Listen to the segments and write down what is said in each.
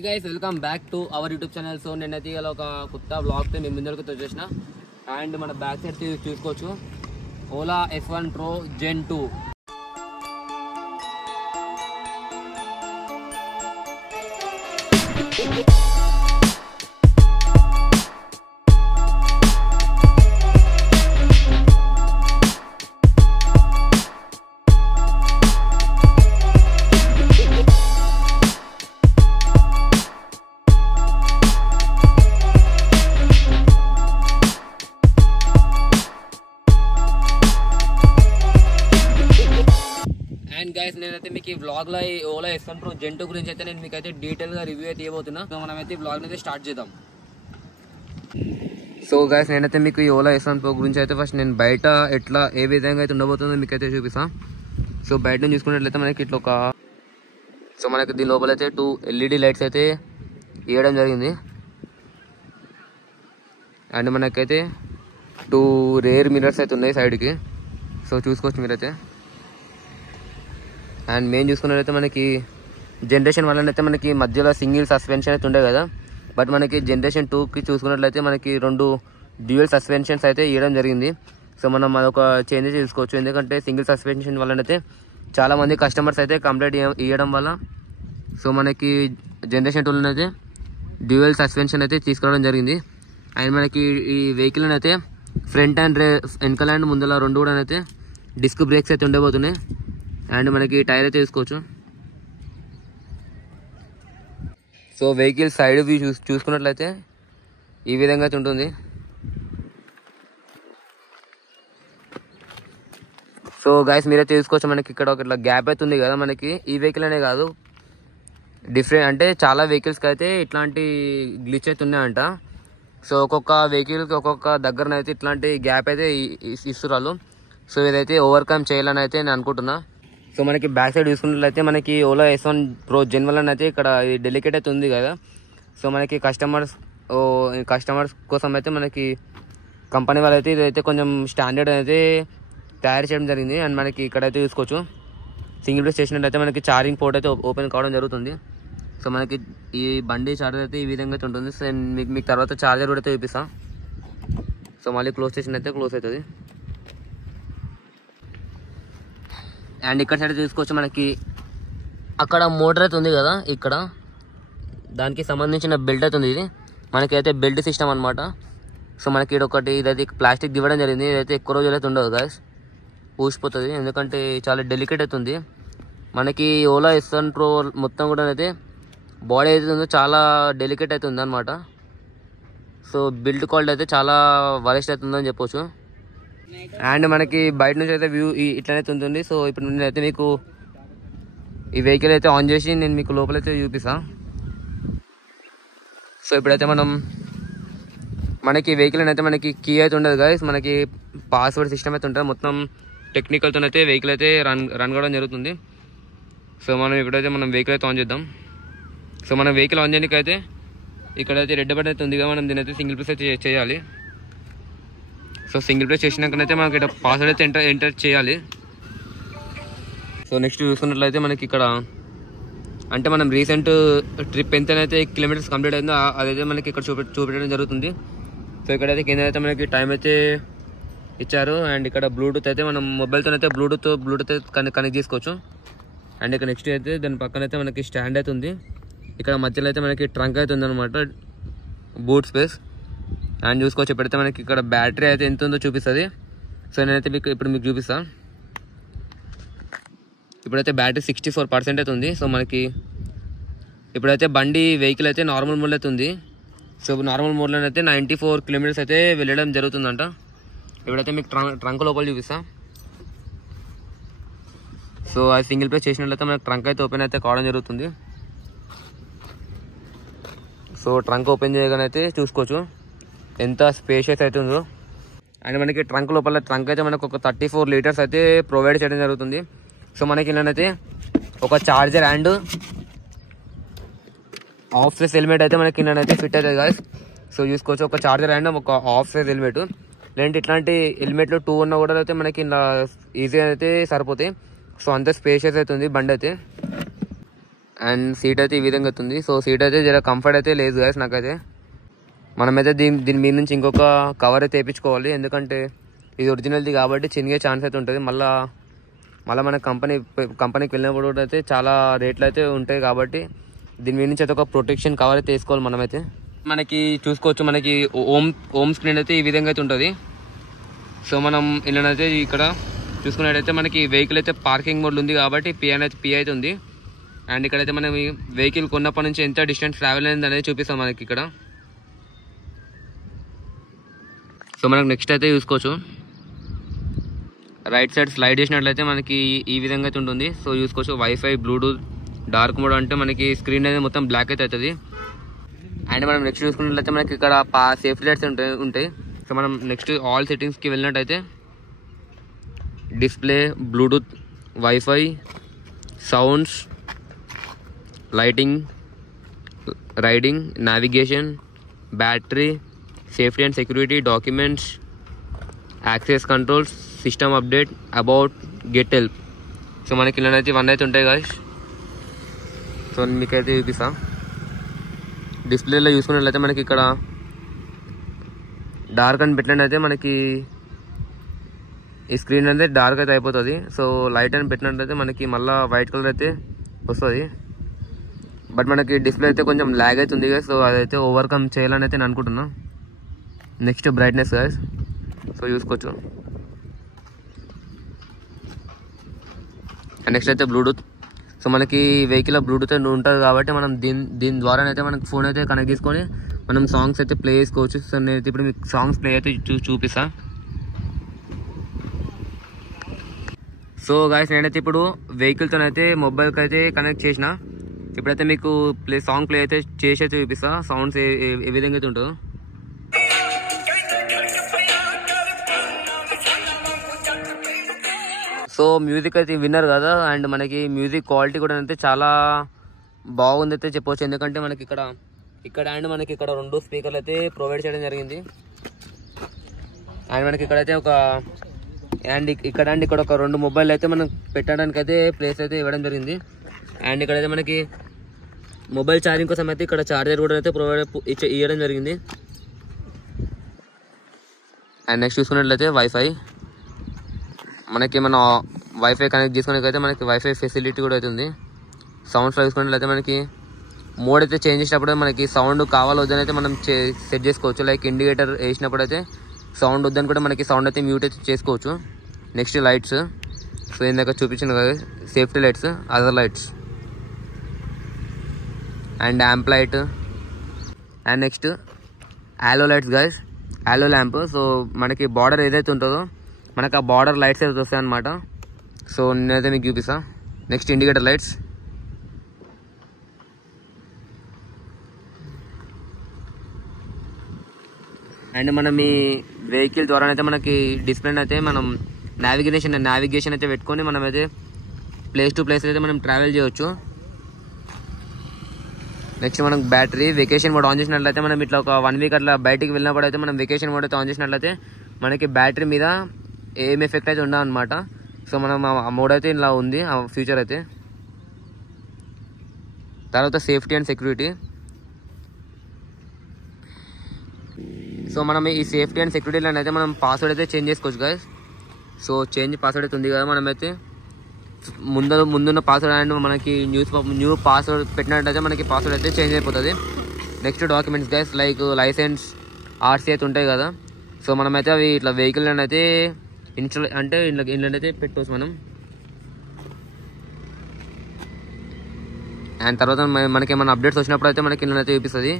Hey guys, welcome back to our YouTube channel. So నేనైతే ఇలా ఒక కొత్త బ్లాగ్ తో మీ ముందుకు వచ్చేసిన అండ్ మన బ్యాక్ సైడ్ చూసుకోవచ్చు Ola S1 Pro Gen 2. And guys నేనైతే మీకు ఈ వ్లాగ్ లో ఓలా S1 Pro Gen 2 గురించి అయితే నేను మీకైతే డీటెయిల్ గా రివ్యూ అయితే ఇవ్వబోతున్నా. సో మనమైతే ఈ వ్లాగ్ అయితే స్టార్ట్ చేద్దాం. సో గైస్ నేనైతే మీకు ఈ ఓలా S1 Pro గురించి అయితే ఫస్ట్ నేను బయట ఎట్లా ఏ విధంగా అయితే ఉండబోతుందో మీకైతే చూపిస్తా. సో బయట నుంచి చూసుకున్నట్లయితే మనకి ఇట్లా మనకి దీని లోపల అయితే 2 LED లైట్స్ అయితే ఇవ్వడం జరిగింది. అండ్ మనకైతే 2 రేర్ మిర్రర్స్ అయితే ఉన్నాయి సైడ్కి. సో చూసుకోవచ్చు మీరైతే. అండ్ మెయిన్ చూసుకున్నట్లయితే మనకి జనరేషన్ 1 అయితే మనకి మధ్యలో సింగిల్ సస్పెన్షన్ అయితే ఉండే కదా, బట్ మనకి జనరేషన్ 2కి చూసుకున్నట్లయితే మనకి 2 డ్యూయల్ సస్పెన్షన్స్ అయితే ఇవ్వడం జరిగింది. సో మనం అదొక చేంజ్ చూసుకోవచ్చు. ఎందుకంటే సింగిల్ సస్పెన్షన్ వల్లనైతే చాలా మంది కస్టమర్స్ అయితే కంప్లైంట్ ఇవ్వడం వల్ల సో మనకి జనరేషన్ 2లో అయితే డ్యూయల్ సస్పెన్షన్ అయితే తీసుకురావడం జరిగింది. అండ్ మనకి ఈ వెహికల్ అయితే ఫ్రంట్ అండ్ వెనకాల అండ్ ముందర 2 కూడా అయితే డిస్క్ బ్రేక్స్ అయితే ఉండబోతున్నాయి. అండ్ మనకి టైర్ అయితే తీసుకోవచ్చు. సో వెహికల్ సైడ్ వ్యూ చూసుకున్నట్లయితే ఈ విధంగా అయితే ఉంటుంది. సో గైస్ మీరైతే చూసుకోవచ్చు. మనకి ఇక్కడ ఒక ఇట్లా గ్యాప్ అయితే ఉంది కదా, మనకి ఈ వెహికల్ అనే కాదు డిఫరెంట్ అంటే చాలా వెహికల్స్కి అయితే ఇట్లాంటి గ్లిచ్ అయితే ఉన్నాయంట. సో ఒక్కొక్క వెహికల్కి ఒక్కొక్క దగ్గరనైతే ఇట్లాంటి గ్యాప్ అయితే ఇస్తున్నారు. సో ఇదైతే ఓవర్కమ్ చేయాలని అయితే నేను అనుకుంటున్నా. సో మనకి బ్యాక్ సైడ్ చూసుకున్నట్లయితే మనకి ఓలా S1 Pro Gen 1 అయితే ఇక్కడ డెలికేట్ అయితే ఉంది కదా. సో మనకి కస్టమర్స్ కోసం అయితే మనకి కంపెనీ వాళ్ళు అయితే ఇదైతే కొంచెం స్టాండర్డ్ అయితే తయారు చేయడం జరిగింది. అండ్ మనకి ఇక్కడైతే చూసుకోవచ్చు సింగిల్ ప్లేస్ చేసినట్లయితే మనకి ఛార్జింగ్ పోర్ట్ అయితే ఓపెన్ కావడం జరుగుతుంది. సో మనకి ఈ బండి ఛార్జర్ అయితే ఈ విధంగా అయితే ఉంటుంది. సో మీకు తర్వాత ఛార్జర్ కూడా అయితే చూపిస్తాను. సో మళ్ళీ క్లోజ్ చేసినట్లయితే క్లోజ్ అవుతుంది. అండ్ ఇక్కడ సైడ్ చూసుకోవచ్చు మనకి అక్కడ మోటార్ అయితే ఉంది కదా, ఇక్కడ దానికి సంబంధించిన బెల్ట్ అయితే ఉంది. ఇది మనకి అయితే బెల్ట్ సిస్టమ్ అనమాట. సో మనకి ఇదైతే ప్లాస్టిక్ ఇవ్వడం జరిగింది. ఇదైతే ఎక్కువ రోజులు అయితే ఉండదు గాయస్, ఊసిపోతుంది. ఎందుకంటే చాలా డెలికేట్ అవుతుంది. మనకి ఓలా S1 Pro మొత్తం కూడా అయితే బాడీ అయితే ఉందో చాలా డెలికేట్ అయితే ఉంది అనమాట. సో బిల్డ్ క్వాలిటీ అయితే చాలా వరెస్ట్ అవుతుందని చెప్పొచ్చు. అండ్ మనకి బయట నుంచి అయితే వ్యూ ఇట్లనైతే ఉంటుంది. సో ఇప్పుడు నేనైతే మీకు ఈ వెహికల్ అయితే ఆన్ చేసి నేను మీకు లోపలైతే చూపిస్తాను. సో ఇప్పుడైతే మనకి వెహికల్ అయితే మనకి కీ అయితే ఉండదు గాయస్, మనకి పాస్వర్డ్ సిస్టమ్ అయితే ఉంటుంది. మొత్తం టెక్నికల్తో అయితే వెహికల్ అయితే రన్ కావడం జరుగుతుంది. సో మనం ఇప్పుడైతే వెహికల్ అయితే ఆన్ చేద్దాం. సో మనం వెహికల్ ఆన్ చేయడానికి అయితే ఇక్కడైతే రెడ్ బటన్ అయితే ఉంది కదా, మనం దీని అయితే సింగిల్ ప్రెస్ అయితే చేయాలి. సో సింగిల్ ప్రెస్ చేసినాకనైతే మనకి ఇక్కడ పాస్వర్డ్ అయితే ఎంటర్ చేయాలి. సో నెక్స్ట్ చూసుకున్నట్లయితే మనకి ఇక్కడ అంటే మనం రీసెంట్ ట్రిప్ ఎంతనైతే కిలోమీటర్స్ కంప్లీట్ అయిందో అదైతే మనకి ఇక్కడ చూపెట్టడం జరుగుతుంది. సో ఇక్కడైతే కింద అయితే మనకి టైం అయితే ఇచ్చారు. అండ్ ఇక్కడ బ్లూటూత్ అయితే మనం మొబైల్తో అయితే బ్లూటూత్ అయితే కనెక్ట్ చేసుకోవచ్చు. అండ్ ఇక్కడ నెక్స్ట్ అయితే దాని పక్కన అయితే మనకి స్టాండ్ అయితే ఉంది. ఇక్కడ మధ్యలో అయితే మనకి ట్రంక్ అయితే ఉందన్నమాట, బూట్ స్పేస్. అండ్ చూసుకోవచ్చు ఇప్పుడైతే మనకి ఇక్కడ బ్యాటరీ అయితే ఎంత ఉందో చూపిస్తుంది. సో నేనైతే ఇప్పుడు మీకు చూపిస్తాను. ఇప్పుడైతే బ్యాటరీ 64% అయితే ఉంది. సో మనకి ఇప్పుడైతే వెహికల్ అయితే నార్మల్ మోడ్లో అయితే ఉంది. సో నార్మల్ మోడ్లో అయితే 94 కిలోమీటర్స్ అయితే వెళ్ళడం జరుగుతుందంట. ఇప్పుడైతే మీకు ట్రంక్ లోపల చూపిస్తాను. సో అది సింగిల్ ప్లేస్ చేసినట్లయితే మనకి ట్రంక్ అయితే ఓపెన్ అయితే కావడం జరుగుతుంది. సో ట్రంక్ ఓపెన్ చేయగానే అయితే చూసుకోవచ్చు ఎంత స్పేషియస్ అయితే ఉందో. అండ్ మనకి ట్రంక్ అయితే మనకు ఒక 34 లీటర్స్ అయితే ప్రొవైడ్ చేయడం జరుగుతుంది. సో మనకి ఇలానైతే ఒక charger and of size helmet అయితే మనకి ఇలానైతే ఫిట్ అవుతుంది గాయస్. సో చూసుకోవచ్చు ఒక చార్జర్ అండ్ ఒక ఆఫ్ సైజ్ హెల్మెట్. లేదంటే ఇట్లాంటి హెల్మెట్లు 2 ఉన్నా కూడా అయితే మనకి ఈజీగా అయితే సరిపోతాయి. సో అంత స్పేషియస్ అవుతుంది బండి అయితే. అండ్ సీట్ అయితే ఈ విధంగా అవుతుంది. సో సీట్ అయితే జర కంఫర్ట్ అయితే లేదు గైస్ నాకైతే. మనమైతే దీని మీద నుంచి ఇంకొక కవర్ అయితే వేయించుకోవాలి, ఎందుకంటే ఇది ఒరిజినల్ది కాబట్టి చినిగే ఛాన్స్ అయితే ఉంటుంది. మళ్ళీ మన కంపెనీకి వెళ్ళినప్పుడు అయితే చాలా రేట్లు అయితే ఉంటాయి కాబట్టి దీని మీద నుంచి అయితే ఒక ప్రొటెక్షన్ కవర్ అయితే వేసుకోవాలి మనమైతే. మనకి చూసుకోవచ్చు, మనకి హోమ్ స్క్రీన్ అయితే ఈ విధంగా అయితే ఉంటుంది. సో మనం ఇలానైతే ఇక్కడ చూసుకున్నట్టయితే మనకి వెహికల్ అయితే పార్కింగ్ మోడ్ ఉంది కాబట్టి పి అయితే ఉంది. అండ్ ఇక్కడైతే మనం ఈ వెహికల్ కొన్నప్పటి నుంచి ఎంత డిస్టెన్స్ ట్రావెల్ అయింది అనేది చూపిస్తాం మనకి ఇక్కడ. సో మనకు నెక్స్ట్ అయితే చూసుకోవచ్చు, రైట్ సైడ్ స్లైడ్ చేసినట్లయితే మనకి ఈ విధంగా అయితే ఉంటుంది. సో చూసుకోవచ్చు వైఫై, బ్లూటూత్, డార్క్ మోడ్ అంటే మనకి స్క్రీన్ అనేది మొత్తం బ్లాక్ అయితే అవుతుంది. అండ్ మనం నెక్స్ట్ చూసుకున్నట్లయితే మనకి ఇక్కడ సేఫ్టీ లైట్స్ ఉంటాయి. సో మనం నెక్స్ట్ ఆల్ సెట్టింగ్స్కి వెళ్ళినట్టయితే display, Bluetooth, wifi, sounds, lighting, riding, navigation, battery, safety and security, documents, access controls, system update, about, get help. So మనకి ఇలానైతే ఇవన్నీ అయితే ఉంటాయి గాయ్స్. సో మీకైతే చూపిస్తా. డిస్ప్లేలో చూసుకున్నట్లయితే మనకి ఇక్కడ డార్క్ అని పెట్టినట్టయితే మనకి ఈ స్క్రీన్ అయితే డార్క్ అయితే అయిపోతుంది. సో లైట్ అని పెట్టినట్టయితే మనకి మళ్ళీ వైట్ కలర్ అయితే వస్తుంది. బట్ మనకి డిస్ప్లే అయితే కొంచెం ల్యాగ్ అవుతుంది కదా, సో అదైతే ఓవర్కమ్ చేయాలని అయితే నేను అనుకుంటున్నా. Next brightness guys. సో చూసుకోవచ్చు. నెక్స్ట్ అయితే బ్లూటూత్. సో మనకి వెహికల్ బ్లూటూత్ ఉంటుంది కాబట్టి మనం దీని ద్వారానైతే మనకి ఫోన్ అయితే కనెక్ట్ చేసుకొని మనం సాంగ్స్ అయితే ప్లే చేసుకోవచ్చు. సో నేనైతే ఇప్పుడు మీకు సాంగ్స్ ప్లే అయితే చూపిస్తా. సో గాయ్స్ నేనైతే ఇప్పుడు వెహికల్తో అయితే మొబైల్కి అయితే కనెక్ట్ చేసిన. ఇప్పుడైతే మీకు సాంగ్ ప్లే అయితే చేసి అయితే చూపిస్తా, సౌండ్స్ ఏ విధంగా అయితే ఉంటుందో. సో మ్యూజిక్ అయితే విన్నర్ కదా, అండ్ మనకి మ్యూజిక్ క్వాలిటీ కూడా అయితే చాలా బాగుంది అయితే చెప్పవచ్చు. ఎందుకంటే మనకి ఇక్కడ అండ్ మనకి ఇక్కడ 2 స్పీకర్లు అయితే ప్రొవైడ్ చేయడం జరిగింది. అండ్ మనకి ఇక్కడైతే ఇక్కడ ఒక 2 మొబైల్ అయితే మనం పెట్టడానికి అయితే ప్లేస్ అయితే ఇవ్వడం జరిగింది. అండ్ ఇక్కడైతే మనకి మొబైల్ ఛార్జింగ్ కోసం అయితే ఇక్కడ ఛార్జర్ కూడా అయితే ఇవ్వడం జరిగింది. అండ్ నెక్స్ట్ చూసుకున్నట్లయితే వైఫై. మనకి మన వైఫై కనెక్ట్ చేసుకునేకైతే మనకి వైఫై ఫెసిలిటీ కూడా అవుతుంది. సౌండ్స్లో చూసుకున్నట్లయితే మనకి మోడ్ అయితే చేంజ్ చేసినప్పుడు మనకి సౌండ్ కావాలో వద్దని అయితే మనం సెట్ చేసుకోవచ్చు. లైక్ ఇండికేటర్ వేసినప్పుడు అయితే సౌండ్ వద్దని కూడా మనకి సౌండ్ అయితే మ్యూట్ అయితే చేసుకోవచ్చు. Next lights. సో ఇందాక చూపించిన కదా safety lights, other lights, and amp light. And next ఆలో లైట్స్ గైస్, ఆలో ల్యాంప్. సో మనకి బార్డర్ ఏదైతే ఉంటుందో మనకు ఆ బార్డర్ లైట్స్ అయితే వస్తాయి అనమాట. సో నేనైతే మీకు చూపిస్తా. Next indicator lights. అండ్ మనం ఈ వెహికల్ ద్వారా అయితే మనకి డిస్ప్లే అయితే మనం నావిగేషన్ అయితే పెట్టుకొని మనం అయితే ప్లేస్ టు ప్లేస్ అయితే మనం ట్రావెల్ చేయవచ్చు. నెక్స్ట్ మనకు బ్యాటరీ, వెకేషన్ మోడ్ ఆన్ చేసినట్లయితే మనం ఇట్లా ఒక 1 వీక్ అట్లా బయటికి వెళ్ళినప్పుడు అయితే మనం వెకేషన్ మోడ్ అయితే ఆన్ చేసినట్లయితే మనకి బ్యాటరీ మీద ఏం ఎఫెక్ట్ అయితే ఉండదు అనమాట. సో మనం ఆ మోడ్ అయితే ఇలా ఉంది ఆ ఫ్యూచర్ అయితే. తర్వాత సేఫ్టీ అండ్ సెక్యూరిటీ. సో మనం ఈ సేఫ్టీ అండ్ సెక్యూరిటీలో అయితే మనం పాస్వర్డ్ అయితే చేంజ్ చేసుకోవచ్చు గైస్. సో చేంజ్ పాస్వర్డ్ అయితే ఉంది కదా, మనమైతే ముందున్న పాస్వర్డ్ అండ్ మనకి న్యూ పాస్వర్డ్ పెట్టినట్టయితే మనకి పాస్వర్డ్ అయితే చేంజ్ అయిపోతుంది. Next documents guys, like licence, RC అయితే ఉంటాయి కదా. సో మనమైతే అవి ఇట్లా వెహికల్ అయితే ఇన్స్టాల్ అంటే ఇంట్లో అయితే పెట్టుకోవచ్చు మనం. అండ్ తర్వాత మనకి ఏమైనా అప్డేట్స్ వచ్చినప్పుడు అయితే మనకి ఇంట్లో అయితే చూపిస్తుంది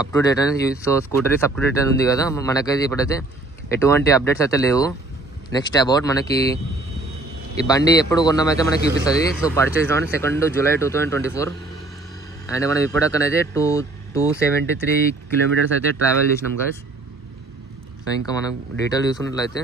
అప్ టు డేట్ అని. So scooter is up to date అని ఉంది కదా, మనకైతే ఇప్పుడైతే ఎటువంటి అప్డేట్స్ అయితే లేవు. నెక్స్ట్ అబౌట్, మనకి ఈ బండి ఎప్పుడు కొన్నామైతే మనకి చూపిస్తుంది. So purchase on 2 July 2024. And మనం ఇప్పటికనైతే 273 కిలోమీటర్స్ అయితే ట్రావెల్ చేసినాం గైస్. సో ఇంకా మనం డీటెయిల్ చూసుకున్నట్లయితే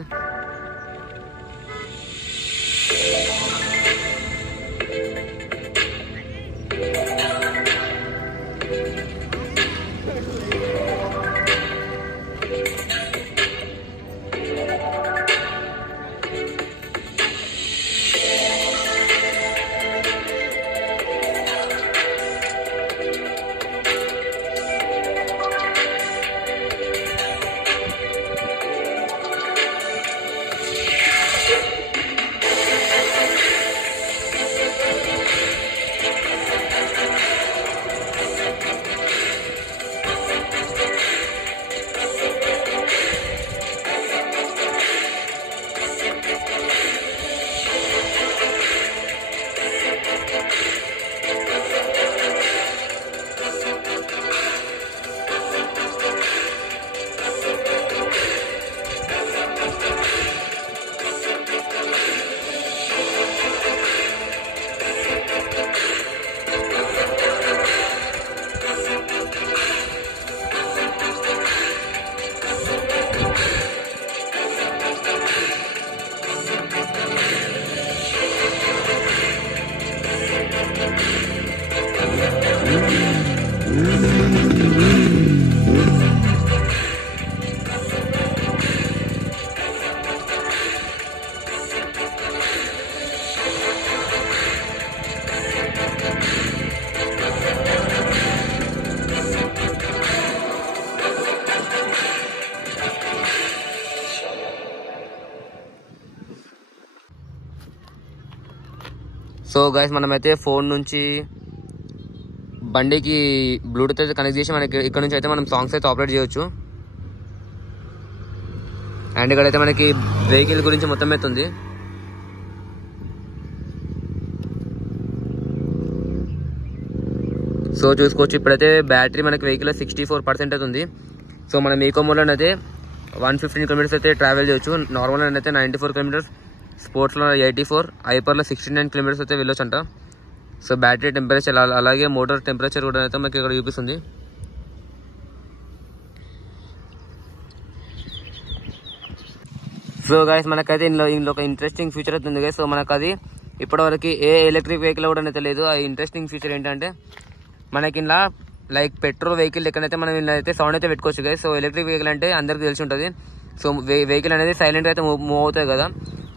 సో గైస్ మనమైతే ఫోన్ నుంచి బండికి బ్లూటూత్ అయితే కనెక్ట్ చేసి మనకి ఇక్కడ నుంచి అయితే మనం సాంగ్స్ అయితే ఆపరేట్ చేయొచ్చు. అండ్ ఇక్కడైతే మనకి వెహికల్ గురించి మొత్తం అయితే ఉంది. సో చూసుకోవచ్చు ఇప్పుడైతే బ్యాటరీ మనకి వెహికల్ 64% అయితే ఉంది. సో మనం ఈకో మోడ్లో అయితే 115 కిలోమీటర్స్ అయితే ట్రావెల్ చేయొచ్చు. నార్మల్ అయితే 94 కిలోమీటర్స్, స్పోర్ట్స్లో 84, హైపర్లో 69 కిలోమీటర్స్ అయితే వెళ్ళొచ్చు అంట. సో బ్యాటరీ టెంపరేచర్ అలాగే మోటార్ టెంపరేచర్ కూడా అయితే మనకి ఇక్కడ చూపిస్తుంది. సో గైస్ మనకైతే ఇందులో ఒక ఇంట్రెస్టింగ్ ఫీచర్ అయితే ఉంది గైస్. సో మనకు అది ఇప్పటివరకు ఏ ఎలక్ట్రిక్ వెహికల్ కూడా అయితే లేదు. ఆ ఇంట్రెస్టింగ్ ఫీచర్ ఏంటంటే మనకి ఇలా లైక్ పెట్రోల్ వెహికల్ ఎక్కడైతే మనం ఇలా అయితే సౌండ్ అయితే పెట్టుకోవచ్చు గైస్. సో ఎలక్ట్రిక్ వెహికల్ అంటే అందరికి తెలిసి ఉంటుంది. సో వెహికల్ అనేది సైలెంట్గా అయితే మూవ్ అవుతుంది కదా.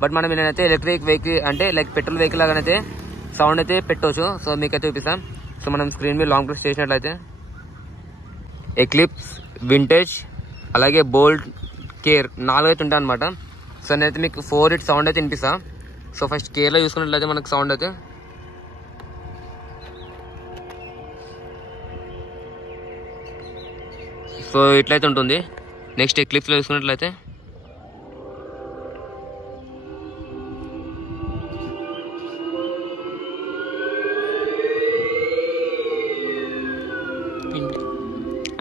బట్ మనం ఇలానైతే ఎలక్ట్రిక్ వెహికల్ అంటే లైక్ పెట్రోల్ వెహికల్ లాగానైతే సౌండ్ అయితే పెట్టవచ్చు. సో మీకైతే చూపిస్తాం. సో మనం స్క్రీన్ మీద లాంగ్ ప్రెస్ చేసినట్లయితే ఎక్లిప్స్, వింటేజ్, అలాగే బోల్ట్, కేర్ 4 అయితే ఉంటాయి అనమాట. సో నేనైతే మీకు 4 సౌండ్ అయితే వినిపిస్తా. సో ఫస్ట్ కేర్లో చూసుకున్నట్లయితే మనకు సౌండ్ అయితే సో ఇట్లయితే ఉంటుంది. నెక్స్ట్ ఎక్లిప్స్లో చూసుకున్నట్లయితే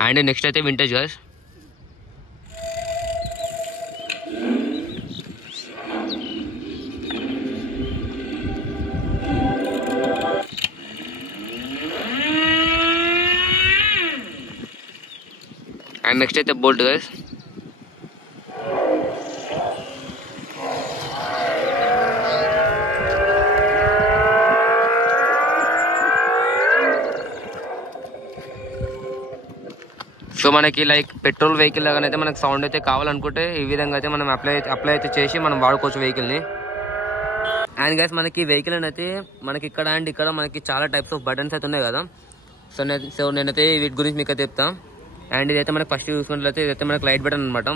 అండ్ నెక్స్ట్ అయితే వింటేజ్ గాయ్స్. అండ్ నెక్స్ట్ అయితే బోల్ట్ గాయ్స్. సో మనకి లైక్ పెట్రోల్ వెహికల్ లాగానైతే మనకు సౌండ్ అయితే కావాలనుకుంటే ఈ విధంగా అయితే మనం అప్లై అయితే చేసి మనం వాడుకోవచ్చు వెహికల్ని. అండ్ గైస్ మనకి వెహికల్ అయితే మనకి ఇక్కడ అండ్ ఇక్కడ మనకి చాలా టైప్స్ ఆఫ్ బటన్స్ అయితే ఉన్నాయి కదా. సో నేనైతే వీటి గురించి మీకు అయితే చెప్తాను. అండ్ ఇదైతే మనకి ఫస్ట్ చూసుకున్నట్లయితే ఇదైతే మనకి లైట్ బటన్ అనమాట.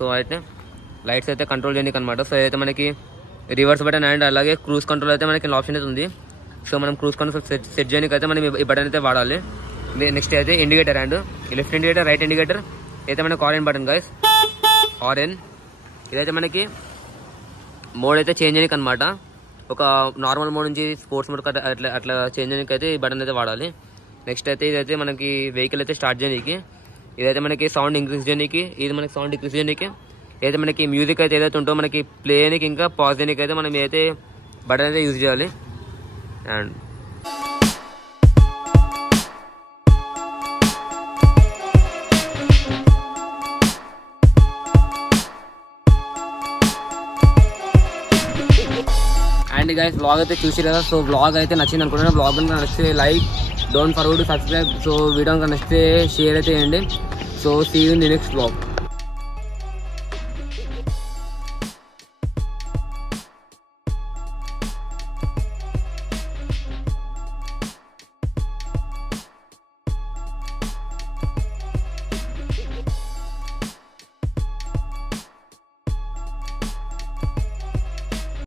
సో అయితే లైట్స్ అయితే కంట్రోల్ చేయడానికి అనమాట. సో అయితే మనకి రివర్స్ బటన్ అండ్ అలాగే క్రూజ్ కంట్రోల్ అయితే మనకి ఆప్షన్ అయితే ఉంది. సో మనం క్రూజ్ కంట్రోల్ సెట్ చేయడానికి అయితే మనం ఈ బటన్ అయితే వాడాలి. నెక్స్ట్ అయితే indicator and left indicator, right indicator అయితే మనకి ఆర్ఎన్ బటన్ గైస్. ఆర్ఎన్ ఇదైతే మనకి మోడ్ అయితే చేంజ్ చేయడానికి అనమాట. ఒక నార్మల్ మోడ్ నుంచి స్పోర్ట్స్ మోడ్ అట్లా చేంజ్ చేయడానికి అయితే ఈ బటన్ అయితే వాడాలి. నెక్స్ట్ అయితే ఇదైతే మనకి వెహికల్ అయితే స్టార్ట్ చేయడానికి, ఇదైతే మనకి సౌండ్ ఇంక్రీజ్ చేయడానికి, ఇది మనకి సౌండ్ డిక్రీజ్ చేయడానికి, అయితే మనకి మ్యూజిక్ అయితే ఏదైతే ఉంటుందో మనకి ప్లే చేయడానికి ఇంకా పాజ్ చేయడానికి అయితే మనం ఏదైతే బటన్ అయితే యూజ్ చేయాలి. అండ్ గైస్ వ్లాగ్ అయితే చూసి కదా. సో వ్లాగ్ అయితే నచ్చింది అనుకుంటున్నాను. వ్లాగ్ నచ్చితే like, don't forget to subscribe. So video నచ్చితే షేర్ అయితే చేయండి. So see you in the next vlog.